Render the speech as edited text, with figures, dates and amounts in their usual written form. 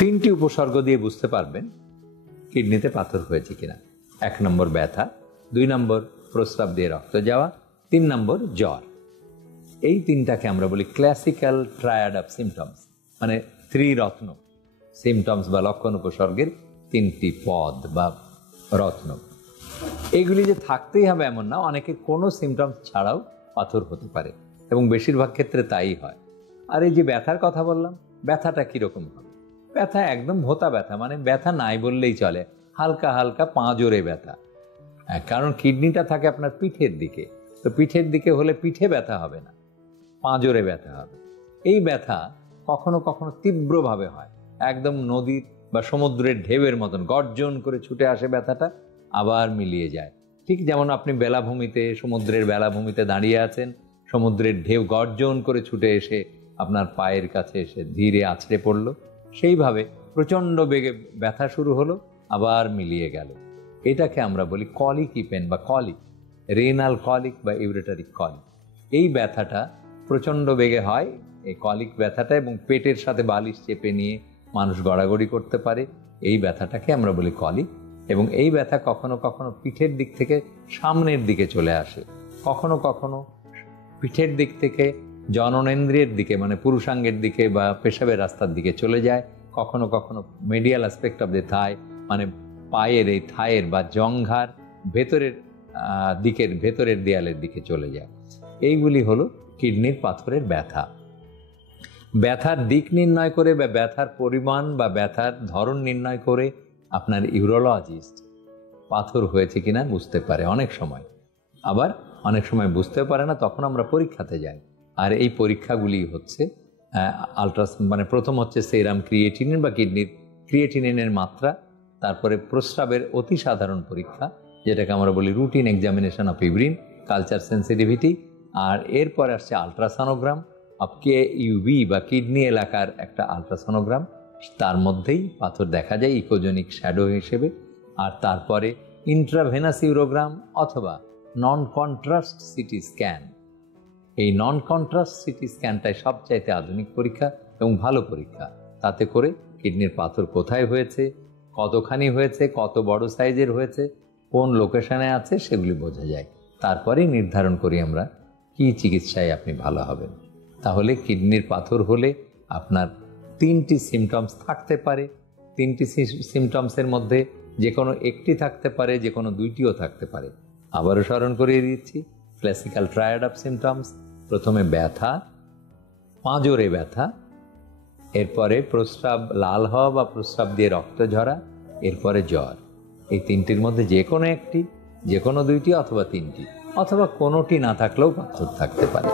তিনটি উপসর্গ দিয়ে বুঝতে পারবেন কিডনিতে পাথর হয়েছে কিনা। 1 নম্বর ব্যথা, 2 নম্বর প্রস্রাব দিয়ে রক্ত যাওয়া, 3 নম্বর জ্বর। এই তিনটাকে আমরা বলি ক্লাসিক্যাল ট্রায়াড অফ সিমটমস, মানে ত্রিরত্ন। সিমটমস বা লক্ষণ উপসর্গের 3টি পদ বা রত্ন। এইগুলি যে থাকতেই হবে এমন না, অনেকে কোনো সিমটমস ছাড়াও পাথর হতে পারে এবং বেশিরভাগ ক্ষেত্রে তাই হয়। আর এই যে ব্যথার কথা বললাম, ব্যথাটা কীরকম হবে? ব্যথা একদম ভোঁতা ব্যথা, মানে ব্যথা নাই বললেই চলে, হালকা হালকা পাঁজরে ব্যথা। কারণ কিডনিটা থাকে আপনার পিঠের দিকে, তো পিঠের দিকে হলে পিঠে ব্যথা হবে না, পাঁজরে ব্যথা হবে। এই ব্যথা কখনো কখনো তীব্রভাবে হয়, একদম নদীর বা সমুদ্রের ঢেউয়ের মতন গর্জন করে ছুটে আসে ব্যথাটা, আবার মিলিয়ে যায়। ঠিক যেমন আপনি বেলাভূমিতে, সমুদ্রের বেলাভূমিতে দাঁড়িয়ে আছেন, সমুদ্রের ঢেউ গর্জন করে ছুটে এসে আপনার পায়ের কাছে এসে ধীরে আছড়ে পড়লো, সেইভাবে প্রচণ্ড বেগে ব্যথা শুরু হলো, আবার মিলিয়ে গেল। এটাকে আমরা বলি কলিকি পেন বা কলিক, রেনাল কলিক বা ইউরেটারিক কলিক। এই ব্যথাটা প্রচণ্ড বেগে হয়, এই কলিক ব্যথাটা, এবং পেটের সাথে বালিশ চেপে নিয়ে মানুষ গড়াগড়ি করতে পারে। এই ব্যথাটাকে আমরা বলি কলিক। এবং এই ব্যথা কখনো কখনো পিঠের দিক থেকে সামনের দিকে চলে আসে, কখনো কখনো পিঠের দিক থেকে জননেন্দ্রিয়ের দিকে, মানে পুরুষাঙ্গের দিকে বা পেশাবের রাস্তার দিকে চলে যায়, কখনো কখনো মিডিয়াল অ্যাসপেক্ট অফ দ্য থাই, মানে পায়ের এই থায়ের বা জঙ্ঘার ভেতরের দিকের ভেতরের দেয়ালের দিকে চলে যায়। এইগুলি হলো কিডনির পাথরের ব্যথা। ব্যথার দিক নির্ণয় করে বা ব্যথার পরিমাণ বা ব্যথার ধরন নির্ণয় করে আপনার ইউরোলজিস্ট পাথর হয়েছে কিনা বুঝতে পারে অনেক সময়, আবার অনেক সময় বুঝতে পারে না, তখন আমরা পরীক্ষাতে যাই। আর এই পরীক্ষাগুলি হচ্ছে মানে প্রথম হচ্ছে সেরাম ক্রিয়েটিনিন বা কিডনির ক্রিয়েটিনিনের মাত্রা, তারপরে প্রস্রাবের অতি সাধারণ পরীক্ষা যেটাকে আমরা বলি routine examination of urine culture sensitivity, আর এরপরে আসছে আলট্রাসনোগ্রাম অফ KUB বা কিডনি এলাকার একটা আলট্রাসনোগ্রাম, তার মধ্যেই পাথর দেখা যায় ইকোজেনিক শ্যাডো হিসেবে। আর তারপরে ইন্ট্রাভেনাস ইউরোগ্রাম অথবা নন কন্ট্রাস্ট সিটি স্ক্যান। এই নন কন্ট্রাস্ট সিটি স্ক্যানটাই সবচাইতে আধুনিক পরীক্ষা এবং ভালো পরীক্ষা। তাতে করে কিডনির পাথর কোথায় হয়েছে, কতখানি হয়েছে, কত বড় সাইজের হয়েছে, কোন লোকেশনে আছে, সেগুলি বোঝা যায়। তারপরেই নির্ধারণ করি আমরা কি চিকিৎসায় আপনি ভালো হবেন। তাহলে কিডনির পাথর হলে আপনার 3টি সিমটমস থাকতে পারে। 3টি সিমটমসের মধ্যে যে কোনো একটি থাকতে পারে, যে কোনো 2টিও থাকতে পারে। আবারও স্মরণ করিয়ে দিচ্ছি, ক্লাসিক্যাল ট্রায়াড অফ সিমটমস। প্রথমে ব্যথা, পাঁজরে ব্যথা, এরপরে প্রস্রাব লাল হওয়া বা প্রস্রাব দিয়ে রক্ত ঝরা, এরপরে জ্বর। এই 3টির মধ্যে যে কোনো একটি, যে কোনো 2টি অথবা 3টি, অথবা কোনোটি না থাকলেও পাথর থাকতে পারে।